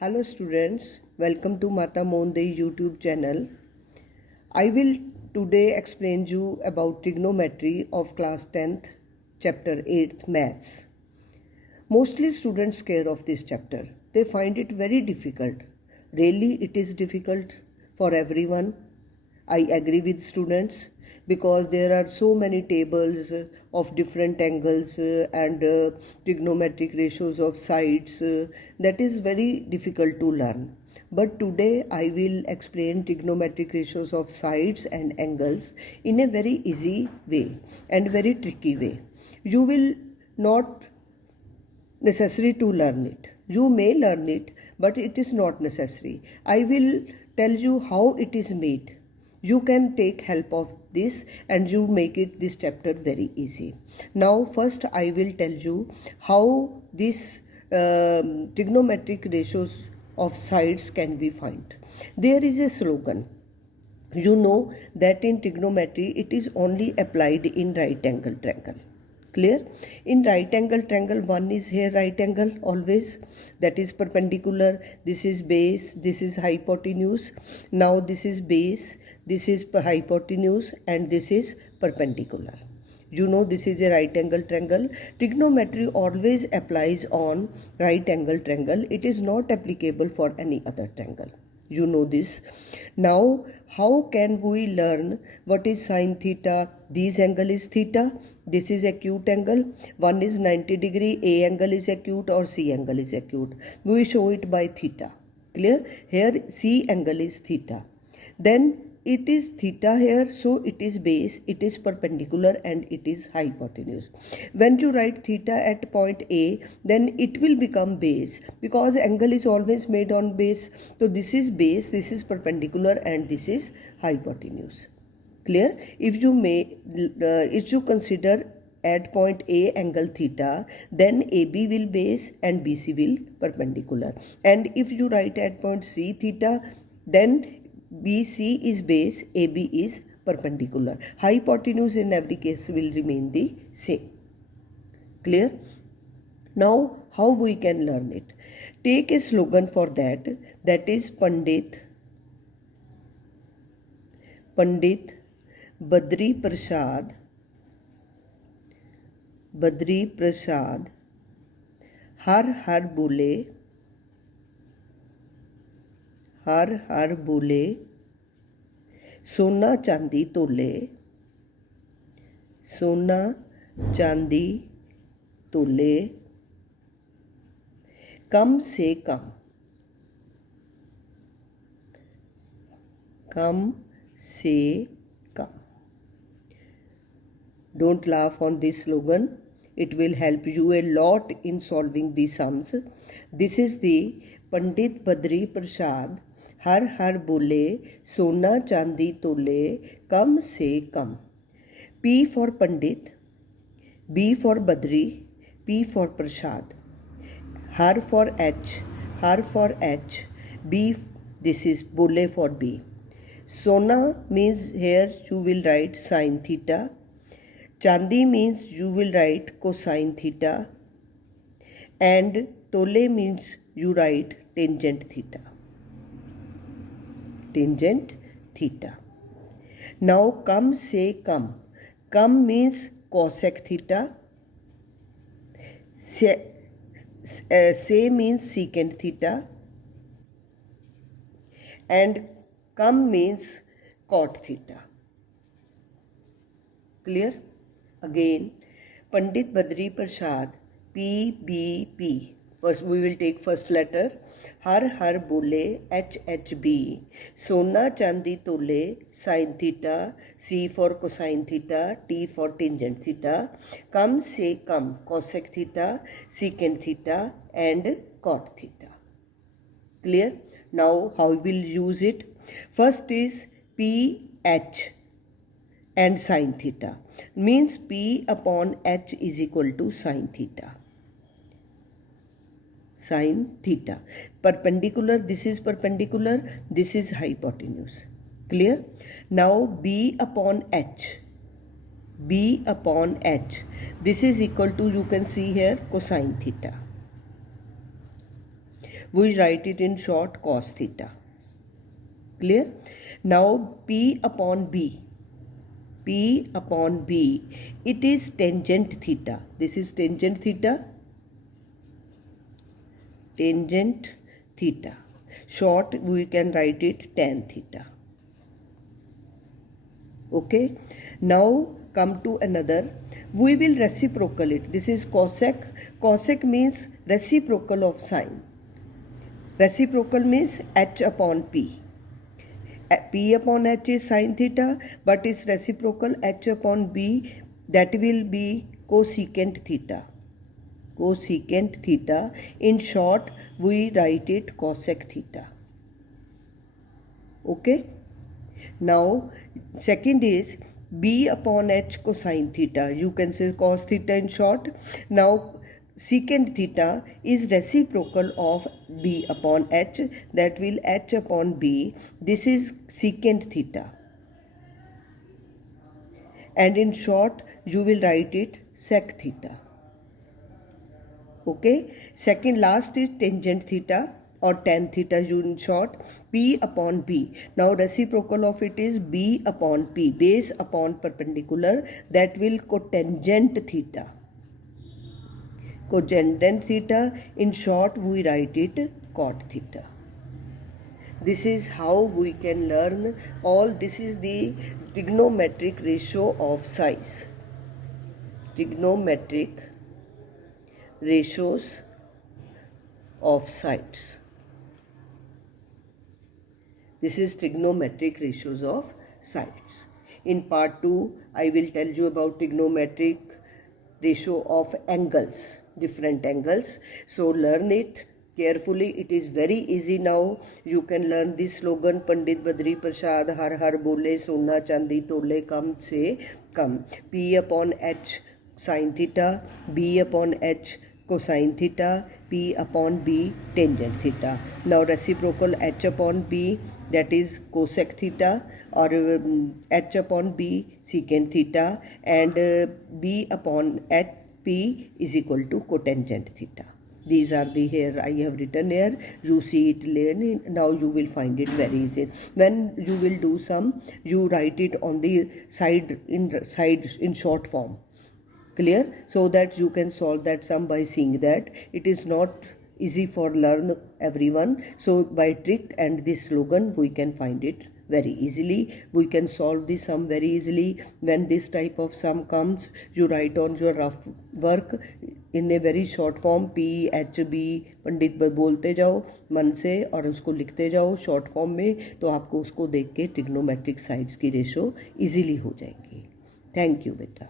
Hello students, welcome to Mata Monde YouTube channel. I will today explain you about trigonometry of class 10th, chapter 8th maths. Mostly students scare of this chapter. They find it very difficult. Really it is difficult for everyone. I agree with students because there are so many tables of different angles and trigonometric ratios of sides that is very difficult to learn. But today I will explain trigonometric ratios of sides and angles in a very easy way and very tricky way. You will not necessary to learn it. You may learn it, but it is not necessary. I will tell you how it is made. You can take help of this and you make it this chapter very easy. Now first I will tell you how this trigonometric ratios of sides can be found. There is a slogan. You know that in trigonometry it is only applied in right angle triangle. Clear? In right angle triangle, one is here right angle always, that is perpendicular. This is base, this is hypotenuse. Now this is base, this is hypotenuse, and this is perpendicular. You know this is a right angle triangle. Trigonometry always applies on right angle triangle. It is not applicable for any other triangle. You know this. Now how can we learn what is sine theta? This angle is theta. This is acute angle. One is 90 degree. A angle is acute or C angle is acute. We show it by theta. Clear? Here C angle is theta. Then it is theta here, so it is base, it is perpendicular, and it is hypotenuse. When you write theta at point A, then it will become base because angle is always made on base. So this is base, this is perpendicular, and this is hypotenuse. Clear? If you consider at point A angle theta, then AB will base and BC will perpendicular. And if you write at point C theta, then BC is base, AB is perpendicular. Hypotenuse in every case will remain the same. Clear? Now how we can learn it? Take a slogan for that, that is Pandit Badri Prasad हर बोले सोना चांदी तोले कम से कम Don't laugh on this slogan. It will help you a lot in solving the sums. This is the Pandit Badri Prasad हर बोले सोना चांदी तोले कम से कम. P for Pandit, B for Badri, P for Prasad. Har for H, B, this is Bole for B. Sona means here you will write sine theta. Chandi means you will write cosine theta. And Tole means you write tangent theta. Now come se come. Come means cosec theta. Se means secant theta. And come means cot theta. Clear? Again, Pandit Badri Prasad, PBP. First we will take first letter. हर बोले HHB. Sona chandi tole sin theta. C for cosine theta. T for tangent theta. Come se come cosec theta, secant theta, and cot theta. Clear? Now how we will use it? First is PH and sin theta. Means P upon H is equal to sin theta. Perpendicular, this is perpendicular, this is hypotenuse. Clear? Now B upon H. This is equal to, you can see here, cosine theta. we write it in short cos theta. Clear? Now P upon B, it is tangent theta. This is tangent theta, short we can write it tan theta. Okay, now come to another, we will reciprocal it. This is cosec means reciprocal of sine. Reciprocal means h upon p. P upon h is sine theta, but its reciprocal h upon b, that will be cosecant theta. In short, we write it cosec theta. Okay. Now second is b upon h cosine theta. You can say cos theta in short. Now secant theta is reciprocal of b upon h, that will h upon b. This is secant theta, and in short you will write it sec theta. Okay, second last is tangent theta or tan theta in short, p upon b. Now reciprocal of it is b upon p, base upon perpendicular, that will cotangent theta. In short we write it cot theta. This is how we can learn all. This is the trigonometric ratio of size. Trigonometric ratios of sides. This is trigonometric ratios of sides. In part 2, I will tell you about trigonometric ratio of angles, different angles. So learn it carefully. It is very easy now. You can learn this slogan, Pandit Badri Prasad har har bole, sona chandi tole kam se kam. P upon h sin theta, b upon h cosine theta, p upon b tangent theta. Now reciprocal h upon b, that is cosec theta, or h upon b secant theta, and b upon h p is equal to cotangent theta. These are the here I have written here. You see it later. Now you will find it very easy. When you will do sum, you write it on the side in short form. Clear? So that you can solve that sum by seeing that. It is not easy for learn everyone. So by trick and this slogan we can find it very easily. We can solve the sum very easily. When this type of sum comes, you write on your rough work in a very short form, P H B पंडित बोलते जाओ मन से और उसको लिखते जाओ short form में, तो आपको उसको देख के ट्रिग्नोमेट्रिक साइड्स की रेशो इजीली हो जाएंगी. थैंक यू बेटा.